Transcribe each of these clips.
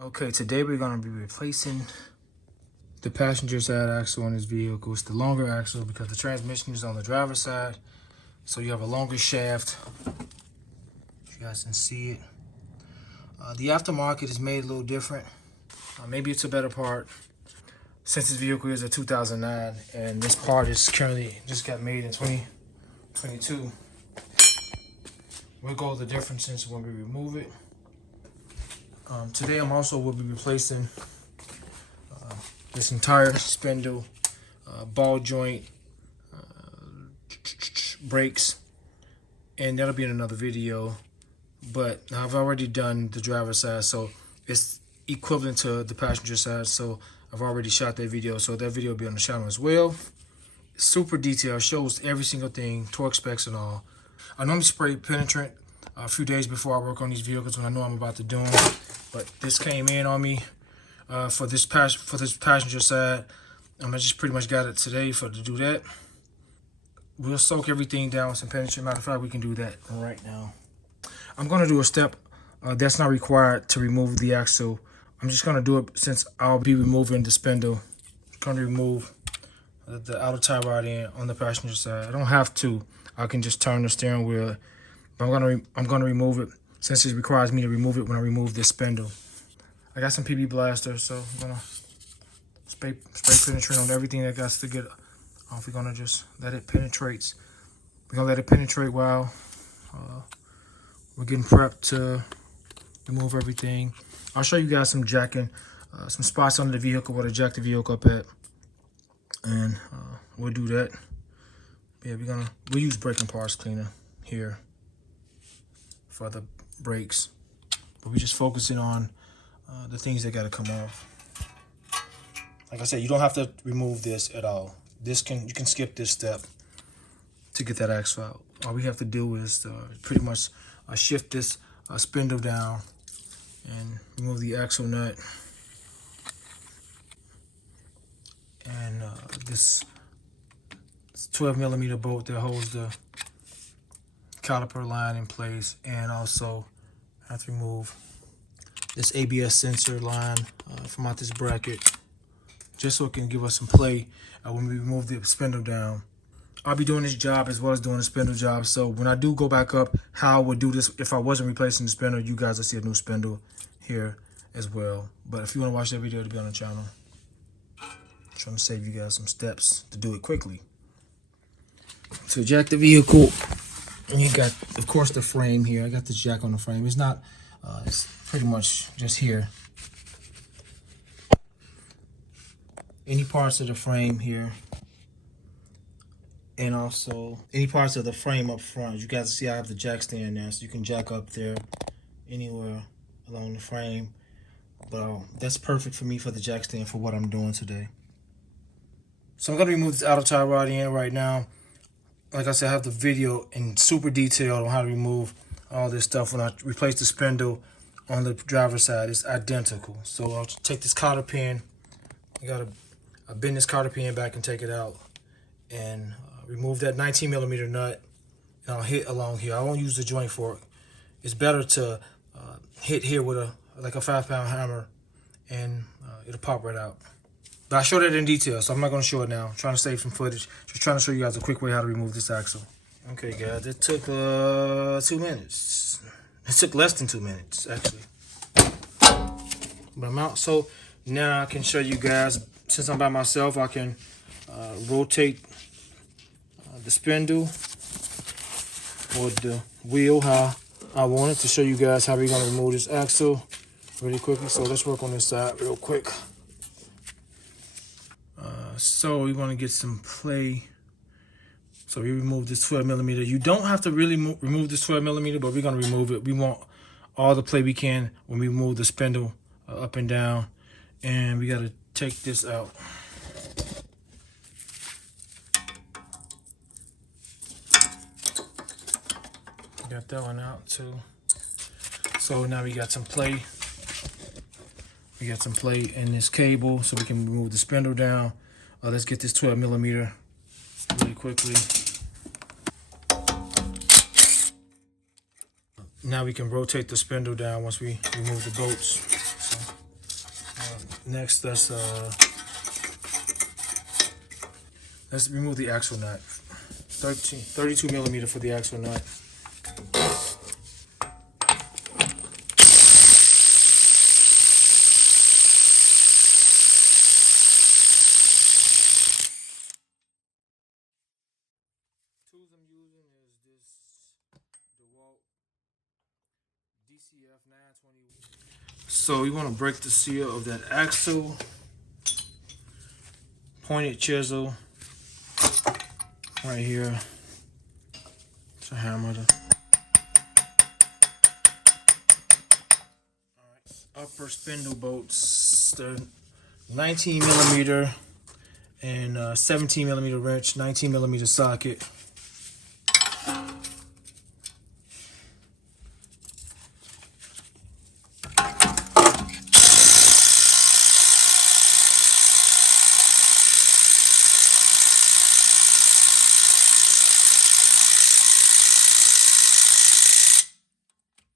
Okay, today we're going to be replacing the passenger side axle on this vehicle. It's the longer axle because the transmission is on the driver's side. So you have a longer shaft. You guys can see it. The aftermarket is made a little different. Maybe it's a better part. Since this vehicle is a 2009 and this part is currently just got made in 2022. We'll go over the differences when we remove it. Today I'm also will be replacing this entire spindle, ball joint, brakes, and that'll be in another video. But I've already done the driver's side, so it's equivalent to the passenger side. So I've already shot that video, so that video will be on the channel as well. Super detailed, shows every single thing, torque specs and all. I normally spray penetrant a few days before I work on these vehicles when I know I'm about to do them. But this came in on me for this passenger side. I just pretty much got it today to do that. We'll soak everything down with some penetrant. Matter of fact, we can do that right now. I'm going to do a step that's not required to remove the axle. I'm just going to do it since I'll be removing the spindle. I'm going to remove the outer tie rod end on the passenger side. I don't have to. I can just turn the steering wheel. But I'm going to remove it since it requires me to remove it when I remove this spindle. I got some PB blaster, so I'm going to spray penetrate on everything that got to get off. We're going to just let it penetrate. We're going to let it penetrate while we're getting prepped to remove everything. I'll show you guys some jacking, some spots under the vehicle where to jack the vehicle up at. And we'll do that. Yeah, we'll use braking parts cleaner here for the brakes, but we're just focusing on the things that got to come off. Like I said, you don't have to remove this at all. You can skip this step to get that axle out. All we have to do is pretty much shift this spindle down and remove the axle nut and this 12mm bolt that holds the caliper line in place, and also have to remove this ABS sensor line from out this bracket just so it can give us some play when we remove the spindle down. I'll be doing this job as well as doing the spindle job, so when I do go back up, how I would do this if I wasn't replacing the spindle, you guys will see a new spindle here as well. But if you want to watch that video, it'll be on the channel. I'm trying to save you guys some steps to do it quickly. So jack the vehicle. And you got, of course, the frame here. I got the jack on the frame. It's not, it's pretty much just here. Any parts of the frame here. And also, any parts of the frame up front. You guys see I have the jack stand there, so you can jack up there anywhere along the frame. But that's perfect for me for the jack stand for what I'm doing today. So I'm going to remove this outer tie rod end right now. Like I said, I have the video in super detail on how to remove all this stuff when I replace the spindle on the driver's side. It's identical. So I'll take this cotter pin. I gotta bend this cotter pin back and take it out and remove that 19mm nut. And I'll hit along here. I won't use the joint fork. It's better to hit here with a 5-pound hammer, and it'll pop right out. But I showed it in detail, so I'm not going to show it now. I'm trying to save some footage. Just trying to show you guys a quick way how to remove this axle. Okay, guys, it took 2 minutes. It took less than 2 minutes, actually. But I'm out. So now I can show you guys, since I'm by myself, I can rotate the spindle or the wheel how I want it to show you guys how we're going to remove this axle really quickly. So let's work on this side real quick. So we want to get some play. So we remove this 12mm. You don't have to really remove this 12mm, but we're going to remove it. We want all the play we can when we move the spindle up and down. And we got to take this out. Got that one out too. So now we got some play. We got some play in this cable so we can remove the spindle down. Let's get this 12mm really quickly. Now we can rotate the spindle down once we remove the bolts. So Next, let's remove the axle nut. 32 millimeter for the axle nut. Tools I'm using is this DeWalt DCF 920. So you want to break the seal of that axle. Pointed chisel right here. It's a hammer. Alright, upper spindle bolts. They're 19 millimeter and 17 millimeter wrench, 19 millimeter socket.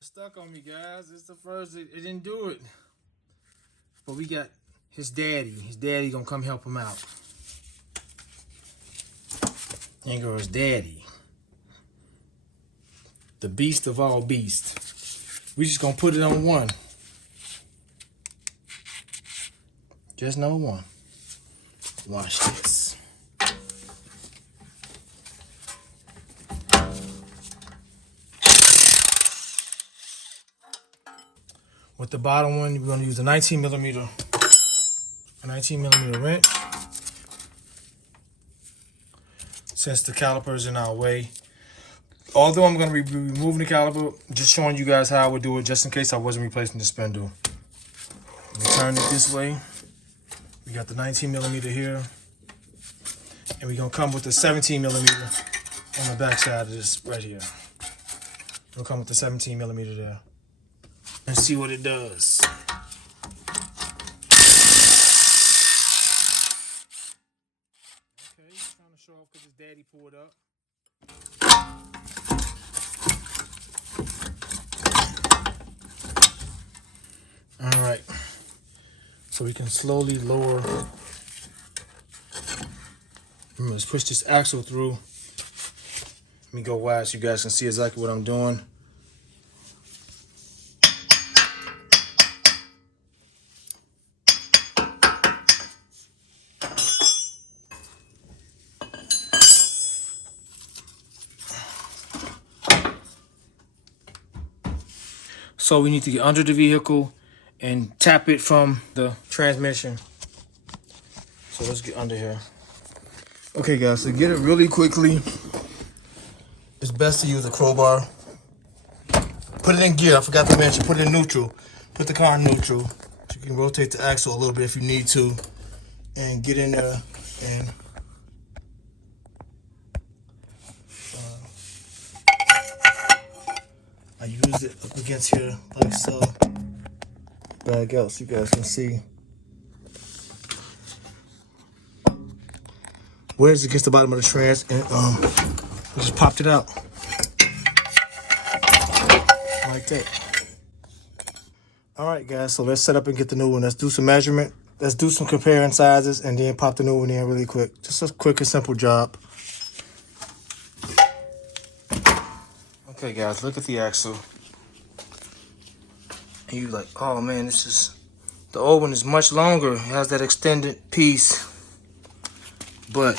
Stuck on me, guys. It's the first. It didn't do it. But we got his daddy. His daddy gonna come help him out. There goes his daddy. The beast of all beasts. We just gonna put it on one. Just number one. Watch this. With the bottom one, we're going to use a 19 millimeter wrench. Since the caliper is in our way. Although I'm going to be removing the caliper, just showing you guys how I would do it, just in case I wasn't replacing the spindle. We turn it this way. We got the 19 millimeter here. And we're going to come with the 17 millimeter on the back side of this right here. We'll come with the 17 millimeter there. And see what it does. Okay, trying to show off because his daddy pulled up. All right, so we can slowly lower. Let's push this axle through. Let me go wide so you guys can see exactly what I'm doing. So we need to get under the vehicle and tap it from the transmission. So let's get under here. Okay guys, so get it really quickly. It's best to use a crowbar. Put it in gear, I forgot to mention, put it in neutral. Put the car in neutral. You can rotate the axle a little bit if you need to. And get in there and I use it up against here like so. Back out so you guys can see. Where's against the bottom of the trans and we just popped it out. Like that. Alright guys, so let's set up and get the new one. Let's do some measurement. Let's do some comparing sizes and then pop the new one in really quick. Just a quick and simple job. Okay guys, look at the axle. And you're like, oh man, the old one is much longer. It has that extended piece. But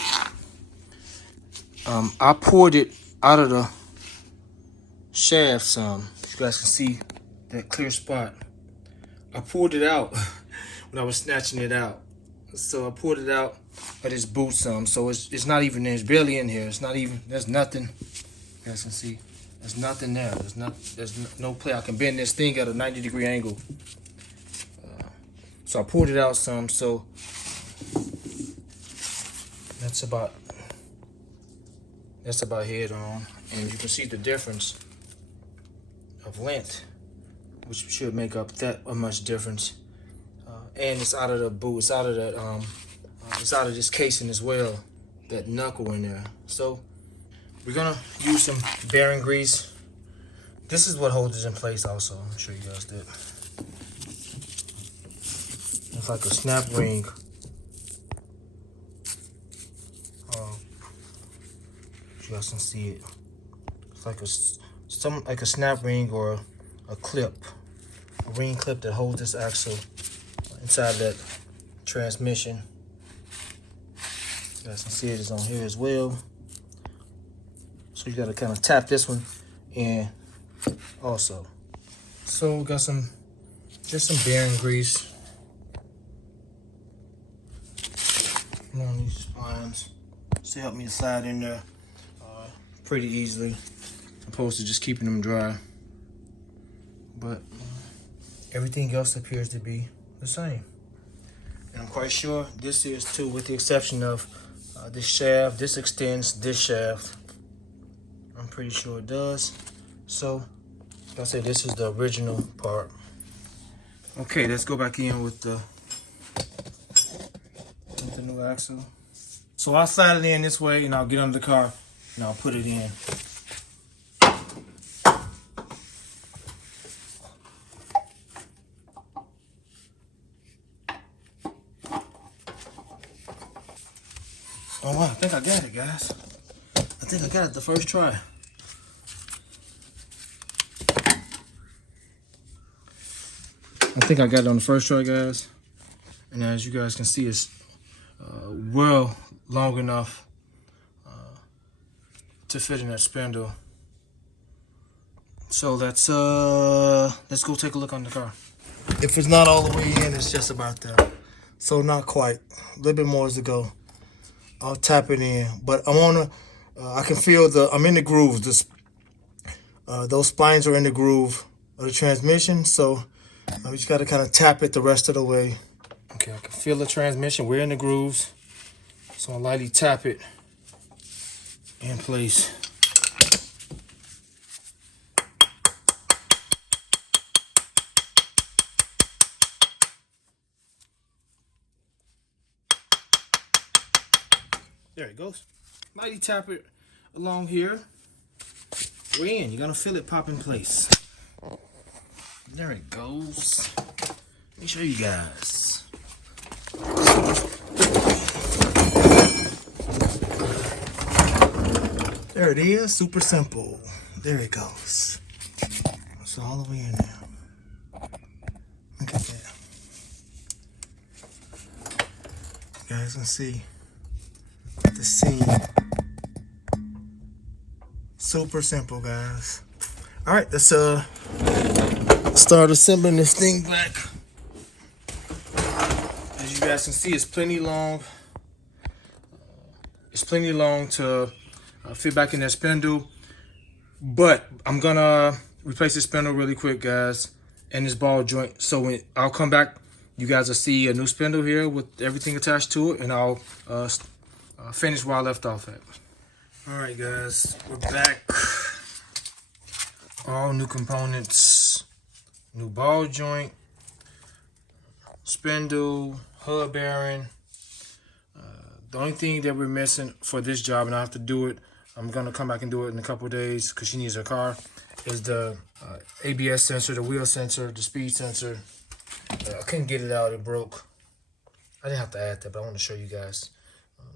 I poured it out of the shaft some. You guys can see that clear spot. I poured it out when I was snatching it out. So I poured it out of this boot some. So it's not even, there's barely in here. It's not even, there's nothing. You guys can see. There's nothing there. There's no play. I can bend this thing at a 90-degree angle. So I poured it out some. So that's about head on, and you can see the difference of length, which should make up that much difference. And it's out of the boot. It's out of that. It's out of this casing as well. That knuckle in there. So we're gonna use some bearing grease. This is what holds it in place also. I'm sure you guys did. It's like a snap ring. You guys can see it. It's like like a snap ring or a clip, a ring clip that holds this axle inside that transmission. You guys can see it is on here as well. So you got to kind of tap this one in also. So we got just some bearing grease on these splines to help me slide in there pretty easily, opposed to just keeping them dry. But everything else appears to be the same. And I'm quite sure this is too, with the exception of this shaft. This extends this shaft. I'm pretty sure it does. So, like I say, this is the original part. Okay, let's go back in with the new axle. So I'll slide it in this way, and I'll get under the car, and I'll put it in. Oh wow, I think I got it, guys. I think I got it the first try. I think I got it on the first try, guys. And as you guys can see, it's well long enough to fit in that spindle. So let's go take a look on the car. If it's not all the way in, it's just about there. So not quite. A little bit more to go. I'll tap it in, but I'm on I can feel I'm in the grooves. Those splines are in the groove of the transmission, so I just got to kind of tap it the rest of the way. Okay, I can feel the transmission. We're in the grooves, so I'll lightly tap it in place. There it goes. Lightly tap it along here. We're in. You're gonna feel it pop in place. There it goes. Let me show you guys. There it is. Super simple. There it goes. It's all the way in now. Look at that. You guys can see the scene. Super simple, guys. All right, let's start assembling this thing back. As you guys can see, it's plenty long. It's plenty long to fit back in that spindle. But I'm gonna replace the spindle really quick, guys, and this ball joint. So when I'll come back, you guys will see a new spindle here with everything attached to it, and I'll finish where I left off at. All right, guys, we're back. All new components, new ball joint, spindle, hub bearing. The only thing that we're missing for this job, and I have to do it, I'm gonna come back and do it in a couple of days because she needs her car, is the ABS sensor, the wheel sensor, the speed sensor. I couldn't get it out, it broke. I didn't have to add that, but I want to show you guys.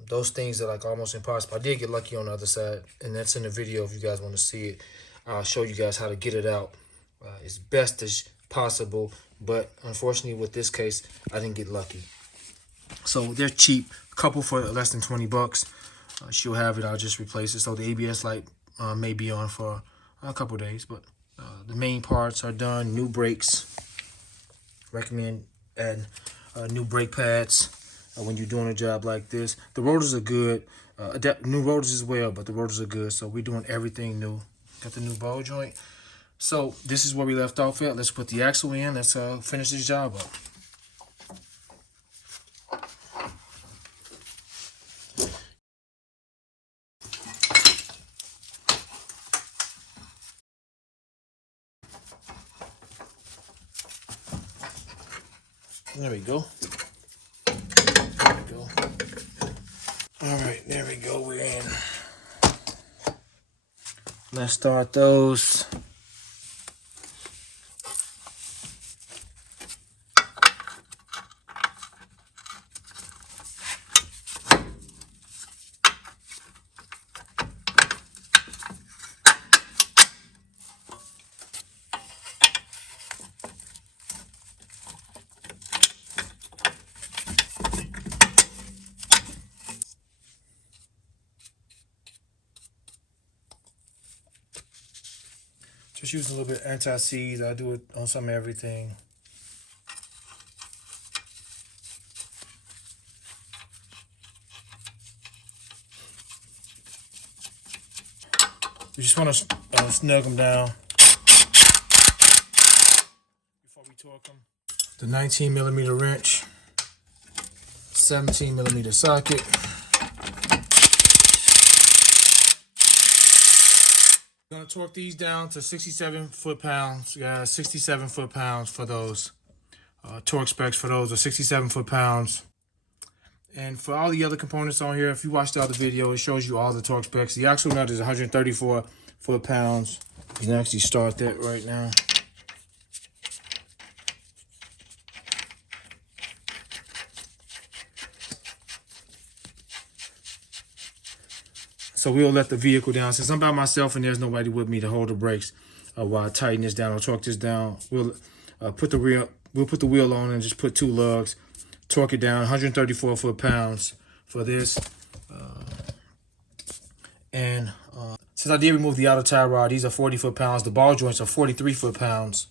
Those things are like almost impossible. I did get lucky on the other side, and that's in the video if you guys want to see it. I'll show you guys how to get it out as best as possible, but unfortunately with this case, I didn't get lucky. So they're cheap, a couple for less than 20 bucks. She'll have it, I'll just replace it. So the ABS light may be on for a couple days, but the main parts are done. New brakes, recommend adding new brake pads when you're doing a job like this. The rotors are good, new rotors as well, but the rotors are good, so we're doing everything new. Got the new ball joint. So this is where we left off at. Let's put the axle in. Let's finish this job up. There we go. There we go. All right, there we go. We're in. Let's start those. Just using a little bit of anti-seize. I do it on some everything. You just want to snug them down before we torque them. The 19mm wrench, 17mm socket. I'm gonna torque these down to 67 foot-pounds. Yeah, 67 foot-pounds for those. Torque specs for those are 67 foot-pounds. And for all the other components on here, if you watch the other video, it shows you all the torque specs. The axle nut is 134 foot-pounds. You can actually start that right now. So we'll let the vehicle down. Since I'm by myself and there's nobody with me to hold the brakes while I tighten this down or torque this down, we'll put the wheel on and just put 2 lugs, torque it down, 134 foot-pounds for this. Since I did remove the outer tie rod, these are 40 foot-pounds. The ball joints are 43 foot-pounds.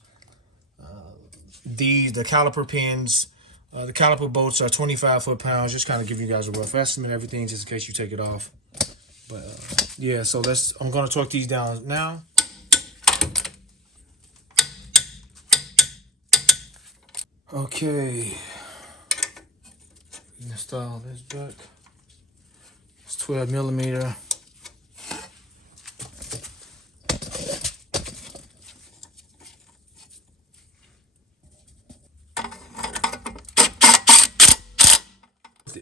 The caliper pins, the caliper bolts are 25 foot-pounds. Just kind of give you guys a rough estimate, everything, just in case you take it off. But yeah, so I'm gonna torque these down now. Okay, install this back. It's 12mm.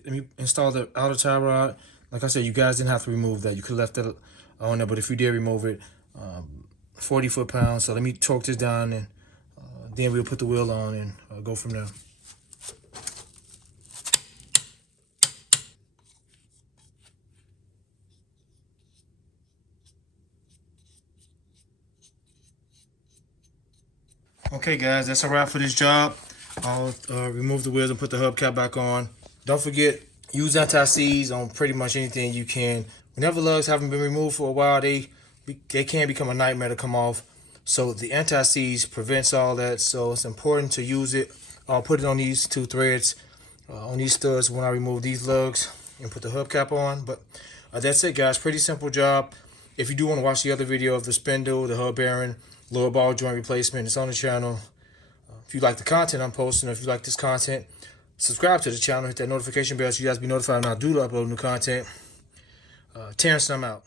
Let me install the outer tie rod. Like I said, you guys didn't have to remove that. You could have left that on there, but if you did remove it, 40 foot-pounds. So let me torque this down, and then we'll put the wheel on and go from there. Okay, guys, that's a wrap for this job. I'll remove the wheels and put the hubcap back on. Don't forget, use anti-seize on pretty much anything you can. Whenever lugs haven't been removed for a while, they can become a nightmare to come off. So the anti-seize prevents all that. So it's important to use it. I'll put it on these 2 threads, on these studs when I remove these lugs and put the hubcap on. But that's it, guys. Pretty simple job. If you do want to watch the other video of the spindle, the hub bearing, lower ball joint replacement, it's on the channel. If you like the content I'm posting, or if you like this content, subscribe to the channel, hit that notification bell so you guys be notified when I do upload new content. Terrence, I'm out.